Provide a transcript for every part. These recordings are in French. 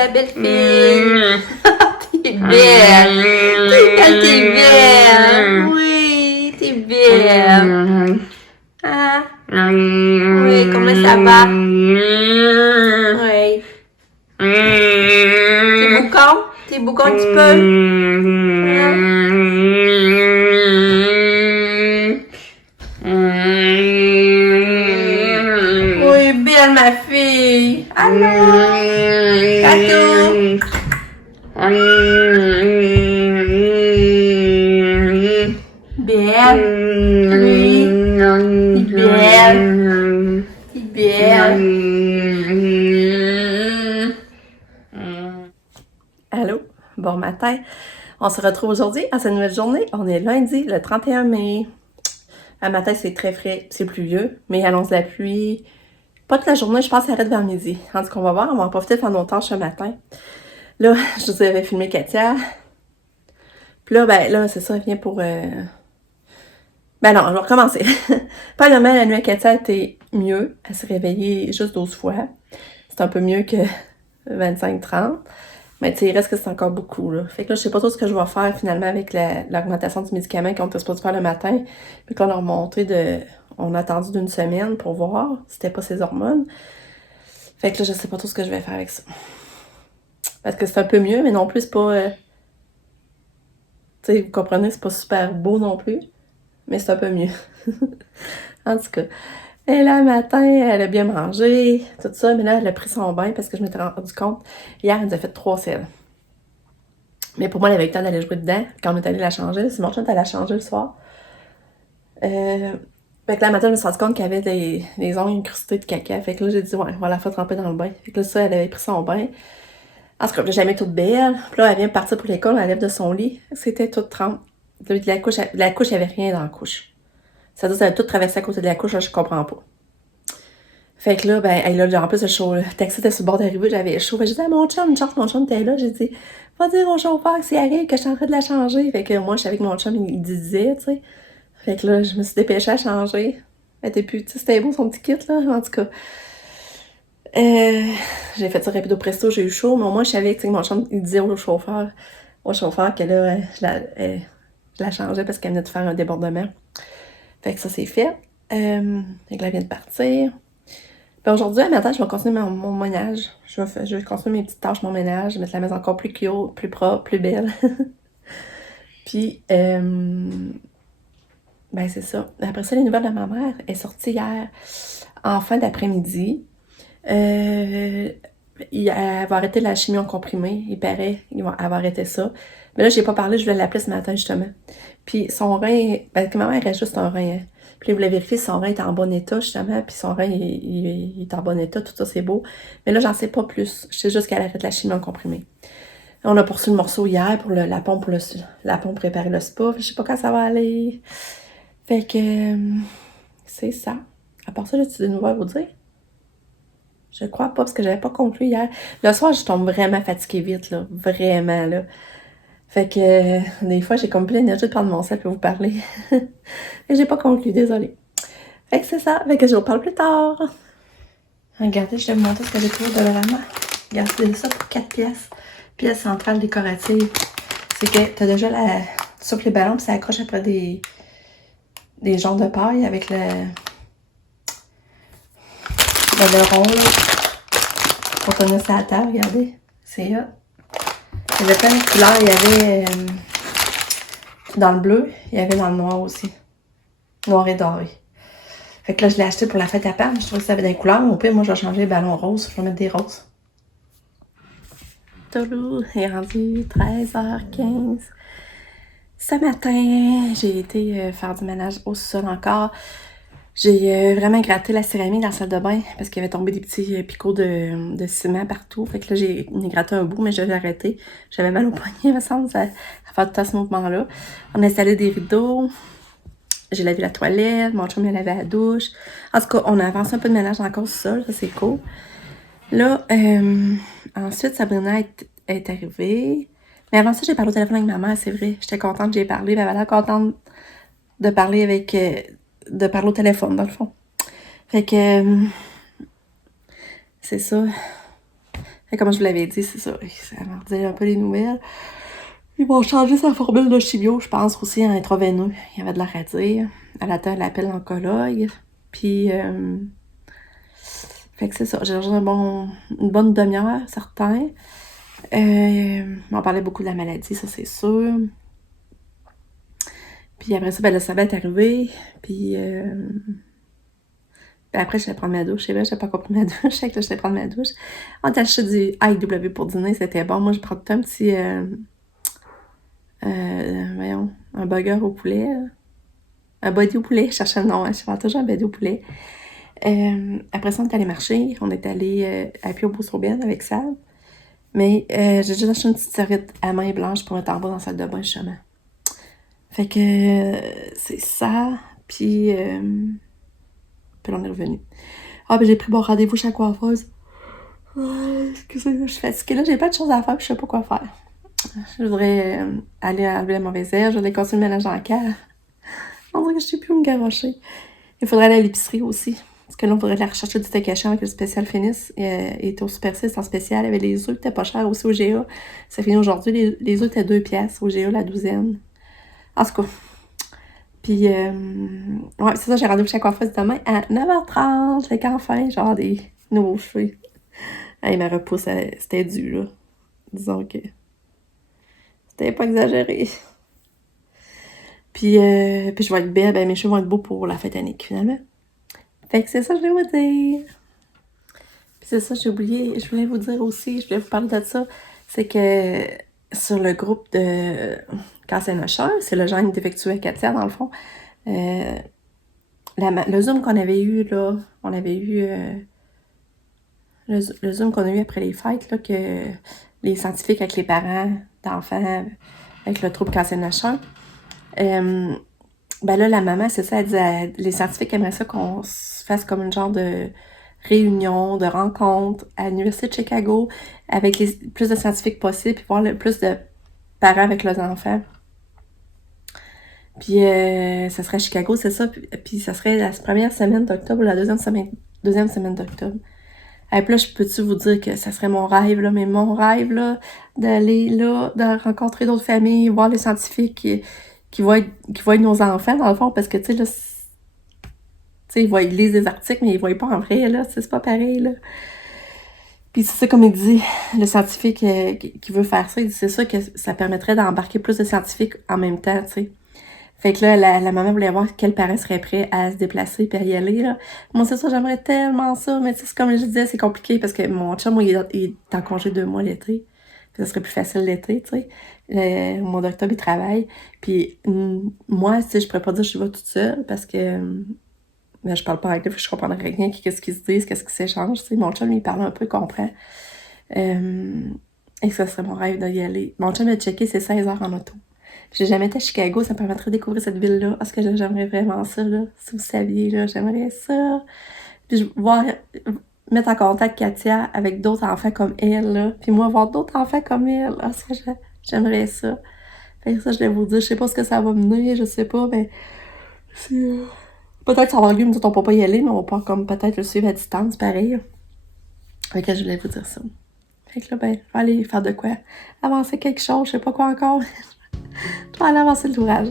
la belle fille. T'es belle. T'es belle. Oui, t'es belle. Ah. Oui, comment ça va? Oui. T'es boucan? T'es boucan un petit peu? Oui, belle ma fille. Allô? Tatou? Belle. Oui. T'es belle. T'es belle. Allô? Bon matin. On se retrouve aujourd'hui à cette nouvelle journée. On est lundi, le 31 mai. Le matin, c'est très frais, c'est pluvieux, mais il annonce la pluie. Pas toute la journée, je pense que ça arrête vers midi. En tout cas, on va voir, on va en profiter de faire nos tâches ce matin. Là, je vous avais filmé Katia. Puis là, ben là, c'est ça, elle vient pour... Ben non, je vais recommencer. Premièrement, la nuit à Katia était mieux. Elle s'est réveillée juste 12 fois. C'est un peu mieux que 25-30. Mais tu sais, il reste que c'est encore beaucoup, là. Fait que là, je sais pas trop ce que je vais faire, finalement, avec l'augmentation du médicament qu'on était supposé faire le matin. Puis qu'on a remonté de... On a attendu d'une semaine pour voir si c'était pas ses hormones. Fait que là, je sais pas trop ce que je vais faire avec ça. Parce que c'est un peu mieux, mais non plus, c'est pas... tu sais, vous comprenez, c'est pas super beau non plus. Mais c'est un peu mieux. En tout cas. Et là, le matin, elle a bien mangé, tout ça. Mais là, elle a pris son bain parce que je m'étais rendu compte. Hier, elle nous a fait 3 selles. Mais pour moi, elle avait eu le temps d'aller jouer dedans quand on est allé la changer. C'est mon chum qui allait la changer le soir. Fait que là, le matin, je me suis rendu compte qu'elle avait des ongles incrustés de caca. Fait que là, j'ai dit, ouais, on va la faire tremper dans le bain. Fait que là, ça, elle avait pris son bain. En tout cas, j'ai jamais toute belle. Puis là, elle vient partir pour l'école, elle lève de son lit. C'était toute trempe. La couche, il n'y avait rien dans la couche. Ça veut dire que ça avait tout traversé à côté de la couche, là, je comprends pas. Fait que là, ben, elle a en plus, le taxi était sur le bord d'arriver, j'avais chaud. Fait que j'ai dit à mon chum, mon chum était là, j'ai dit, va dire au chauffeur que s'il arrive, que je suis en train de la changer. Fait que moi, je savais que mon chum, il disait, tu sais. Fait que là, je me suis dépêchée à changer. Elle était plus, tu sais, c'était beau son petit kit, là, en tout cas. J'ai fait ça rapido presto, j'ai eu chaud, mais au moins, je savais que mon chum, il disait au chauffeur que là, je la changeais parce qu'elle venait de faire un débordement. Fait que ça, c'est fait. Fait que là, elle vient de partir. Puis aujourd'hui, à matin, je vais continuer mon ménage. Je vais continuer mes petites tâches, mon ménage, mettre la maison encore plus cute, plus propre, plus belle. Puis, ben c'est ça. Après ça, les nouvelles de ma mère est sortie hier en fin d'après-midi. Elle va arrêter la chimie en comprimé. Il paraît, elle va arrêter ça. Mais là, j'ai pas parlé, je voulais l'appeler ce matin, justement. Puis son rein, parce que ma mère reste juste un rein, hein. Puis il voulait vérifier si son rein est en bon état, justement, puis son rein, il est en bon état, tout ça, c'est beau. Mais là, j'en sais pas plus. Je sais juste qu'elle arrête la chimie en comprimé. On a poursuivi le morceau hier pour la pompe pour préparer le spa. Je sais pas quand ça va aller. Fait que, c'est ça. À part ça, j'ai-tu des nouvelles à vous dire? Je crois pas, parce que j'avais pas conclu hier. Le soir, je tombe vraiment fatiguée vite, là. Vraiment, là. Fait que, des fois, j'ai comme plus l'énergie de prendre mon sel pour vous parler. Et j'ai pas conclu, désolée. Fait que c'est ça. Fait que je vous parle plus tard. Regardez, je vais vous montrer ce que j'ai trouvé de vraiment. Regardez ça pour 4 pièces. Pièce centrale décorative. C'est que t'as déjà sur les ballons, puis ça accroche après des joncs de paille avec le rond, là. Pour tenir ça à table, regardez. C'est hot. Il y avait plein de couleurs. Il y avait dans le bleu, il y avait dans le noir aussi. Noir et doré. Fait que là, je l'ai acheté pour la fête à Pâques. Je trouvais que ça avait des couleurs. Au pire, moi, je vais changer les ballons roses. Je vais mettre des roses. Toulou, il est rendu 13h15. Ce matin, j'ai été faire du ménage au sol encore. J'ai vraiment gratté la céramique dans la salle de bain parce qu'il avait tombé des petits picots de ciment partout. Fait que là, j'ai gratté un bout, mais j'avais arrêté. J'avais mal au poignet, il me semble, à faire tout ce mouvement-là. On a installé des rideaux. J'ai lavé la toilette. Mon chum, il a lavé la douche. En tout cas, on a avancé un peu de ménage encore sur ça. Ça, c'est cool. Là, ensuite, Sabrina est arrivée. Mais avant ça, j'ai parlé au téléphone avec ma mère, c'est vrai. J'étais contente que j'ai parlé. Elle avait l'air contente de parler de parler au téléphone, dans le fond. Fait que, c'est ça. Et comme je vous l'avais dit, c'est ça. Ça m'a redit un peu les nouvelles. Ils vont changer sa formule de chimio, je pense, aussi en intraveineux. Il y avait de la dire. Elle attend l'appel oncologue. Puis, fait que c'est ça. J'ai une bonne demi-heure, certain. On parlait beaucoup de la maladie, ça, c'est sûr. Puis après ça, ben, le sabbat est arrivé. Puis, après, je vais prendre ma douche. C'est vrai, j'ai pas compris ma douche. Je sais que je vais prendre ma douche. On t'a acheté du AEW pour dîner, c'était bon. Moi, je prends tout un petit... voyons, un burger au poulet. Un body au poulet. Je cherchais le nom. Je cherchais toujours un body au poulet. Après ça, on est allé marcher. On est allé à Pio Beausourbienne avec Sam. Mais j'ai juste acheté une petite serviette à main blanche pour mettre en bas dans la salle de bain, justement. Fait que c'est ça. Puis on est revenu. Ah, ben j'ai pris mon rendez-vous chez la coiffeuse. Excusez-moi, je suis fatiguée. Là, j'ai pas de choses à faire puis je sais pas quoi faire. Je voudrais aller enlever la mauvaise herbe. Je voudrais continuer le ménage dans la cave. On dirait que je sais plus où me garocher. Il faudrait aller à l'épicerie aussi. Parce que là, on faudrait aller rechercher du steak haché avec le spécial Finis. Et au Super 6 en spécial. Il y avait les œufs qui étaient pas chers aussi au GA. Ça finit aujourd'hui. Les œufs étaient 2 piastres au GA, la douzaine. En tout cas. Puis, ouais, c'est ça, j'ai rendez-vous chez la coiffeuse demain à 9h30. Fait qu'enfin, genre des nouveaux cheveux. Hey, ma repousse, c'était dû, là. Disons que c'était pas exagéré. Puis je vais être belle, ben mes cheveux vont être beaux pour la fête Annick, finalement. Fait que c'est ça que je voulais vous dire. Puis c'est ça, j'ai oublié, je voulais vous dire aussi, je voulais vous parler de ça, c'est que sur le groupe de Casse-Nocheur, c'est le gène défectueux à Katia, dans le fond, le Zoom qu'on avait eu, là, on avait eu le Zoom qu'on a eu après les fêtes, là, que les scientifiques avec les parents d'enfants avec le trouble Casse-Nocheur, ben là, la maman, c'est ça, elle disait, les scientifiques aimeraient ça qu'on se fasse comme une genre de réunion, de rencontre à l'Université de Chicago avec plus de scientifiques possible, puis voir le plus de parents avec leurs enfants. Puis ça serait à Chicago, c'est ça, puis ça serait la première semaine d'octobre ou la deuxième semaine d'octobre. Et puis là, je peux-tu vous dire que ça serait mon rêve, là, mais mon rêve, là, d'aller là, de rencontrer d'autres familles, voir les scientifiques qui voient nos enfants, dans le fond, parce que, tu sais, là, ils lisent des articles, mais ils voient pas en vrai, là, c'est pas pareil, là. Puis c'est ça, comme il dit, le scientifique qui veut faire ça, il dit c'est ça que ça permettrait d'embarquer plus de scientifiques en même temps, tu sais. Fait que là, la maman voulait voir quels parents seraient prêts à se déplacer et à y aller, là. Moi, c'est ça, j'aimerais tellement ça, mais tu sais, comme je disais, c'est compliqué parce que mon chum, moi, il est en congé 2 mois l'été. Ça serait plus facile l'été, tu sais. Au mois d'octobre, il travaille. Puis moi, tu sais, je pourrais pas dire que je vais toute seule parce que ben, je parle pas anglais, je comprendrais rien qu'est-ce qu'ils se disent, qu'est-ce qu'ils s'échangent, tu sais. Mon chum, il parle un peu, il comprend. Et ça serait mon rêve d'y aller. Mon chum a checké, c'est 16 heures en auto. J'ai jamais été à Chicago, ça me permettrait de découvrir cette ville-là. Parce que j'aimerais vraiment ça, là. Si vous saviez, là, j'aimerais ça. Puis mettre en contact Katia avec d'autres enfants comme elle, là. Puis moi, avoir d'autres enfants comme elle. Ah, ça, j'aimerais ça. Fait que ça, je vais vous dire, je sais pas ce que ça va mener, je sais pas, mais peut-être ça va avoir lieu, mais on peut pas y aller, mais on peut comme peut-être le suivre à distance, pareil. Fait que je voulais vous dire ça. Fait que là, ben, je vais aller faire de quoi? Avancer quelque chose, je sais pas quoi encore. Je vais aller avancer l'ouvrage.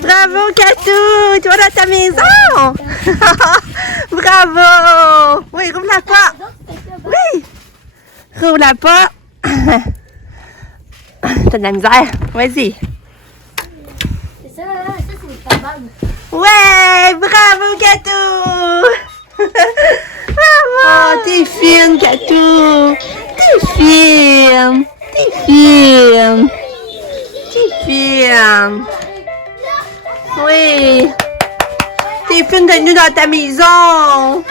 Bravo, Katou! Tu vas dans ta maison! Bravo! Oui, rouvre la porte! Oui! Rouvre la porte! T'as de la misère? Vas-y! Ça, c'est une cabane. Ouais! Bravo, Katou! Bravo! T'es fine, Katou! T'es fine! T'es fine! T'es fine! Oui! T'es fine d'être venue dans ta maison!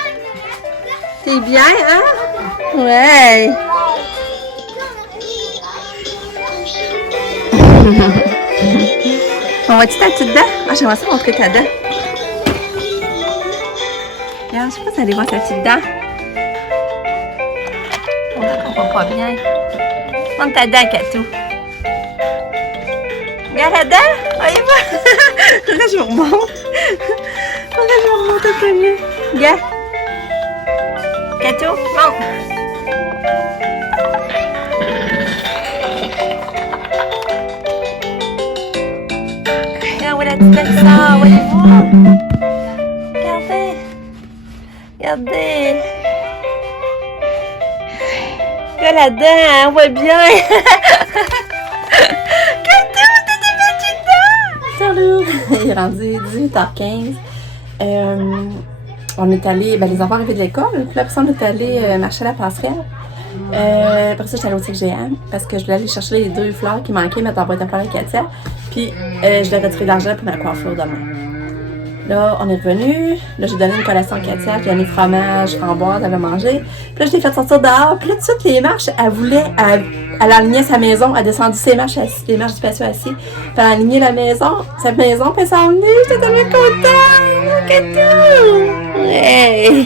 T'es bien, hein? Ouais! On va-tu ta petite dent? Ah, j'aimerais ça montrer ta dent. Regarde, je sais pas si aller voir ta petite dent. On la comprend pas bien. Montre ta dent, Katou. Regarde la dent. Voyez pas. Là, je vous remonte. Là, je vous remonte un peu mieux. Regarde. Katou, monte. Regarde où la petite dent sort. Voyez-vous. Regardez. Regardez. Regarde la dent, hein, on voit bien. Salut! Il est rendu 18h15. On est allé, les enfants arrivaient de l'école, puis après ça, on est allé marcher à la passerelle. Après ça, j'étais allée au CGM parce que je voulais aller chercher les 2 fleurs qui manquaient, mettre en boîte à fleurs avec Katia. Puis, je vais retirer de l'argent pour ma coiffure demain. Là, on est revenu. Là, j'ai donné une collation à Katia, j'ai donné fromage, framboise, elle a mangé. Puis là, je l'ai fait sortir dehors. Puis là, tout de suite, les marches, elle alignait sa maison, elle a descendu ses marches, les marches du patio assis. Puis elle a aligné sa maison, puis elle s'est emmenée. J'étais tellement contente! Katou! Ouais!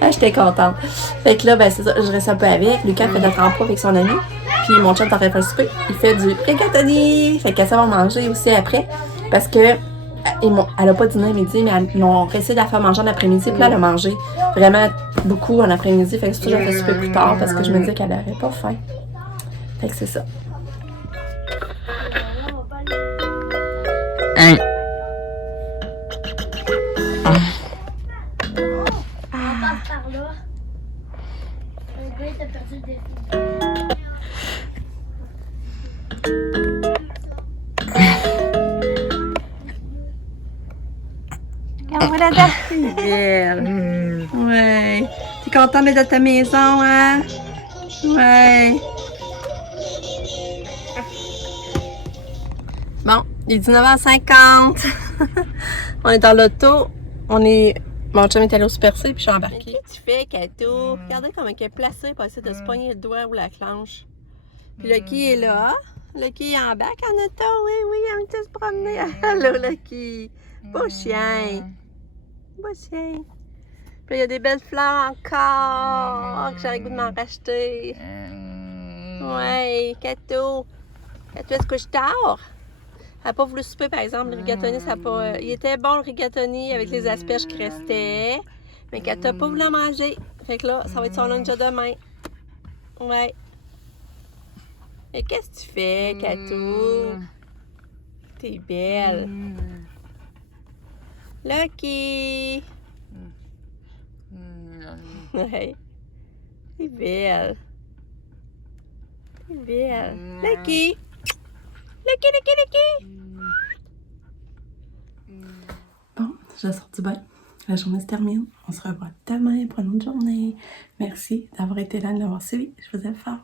Ah, j'étais contente. Fait que là, c'est ça, je reste un peu avec. Lucas fait de la trempe avec son ami. Puis mon chum t'en fait faire le souper. Il fait du rigatoni. Fait qu'elle va manger aussi après. Parce que elle a pas dîné à midi, mais ils ont réussi de la faire manger en après-midi. Puis là, elle a mangé vraiment beaucoup en après-midi. Fait que c'est toujours fait souper plus tard parce que je me disais qu'elle n'aurait pas faim. Fait que c'est ça. On passe par là. Le gars, il t'a perdu le défi. Regarde-moi la dent. C'est belle. Ouais. T'es content d'être dans ta maison, hein? Ouais. Bon, il est 19h50. On est dans l'auto. Mon chum est allé au Super C, puis je suis embarquée. Qu'est-ce que tu fais, Katou? Regardez comment il est placé pour essayer de se pogner le doigt ou la clenche. Puis Lucky est là. Lucky est en bac en auto. Oui, il aime tout se promener. Allô, Lucky. Beau chien. Beau chien. Puis il y a des belles fleurs encore que j'aurais le goût de m'en racheter. Ouais, Katou. Katou, est-ce que je tard? Elle n'a pas voulu souper, par exemple. Le rigatoni, ça a pas... Il était bon, le rigatoni, avec les asperges qui restaient. Mais qu'elle n'a pas voulu en manger. Fait que là, ça va être son lunch demain. Ouais. Et qu'est-ce que tu fais, Katou? T'es belle. Lucky! Ouais. T'es belle. T'es belle. Lucky! Lucky! Bon, je sors du bain. La journée se termine. On se revoit demain pour une autre journée. Merci d'avoir été là, de m'avoir suivi. Je vous aime fort.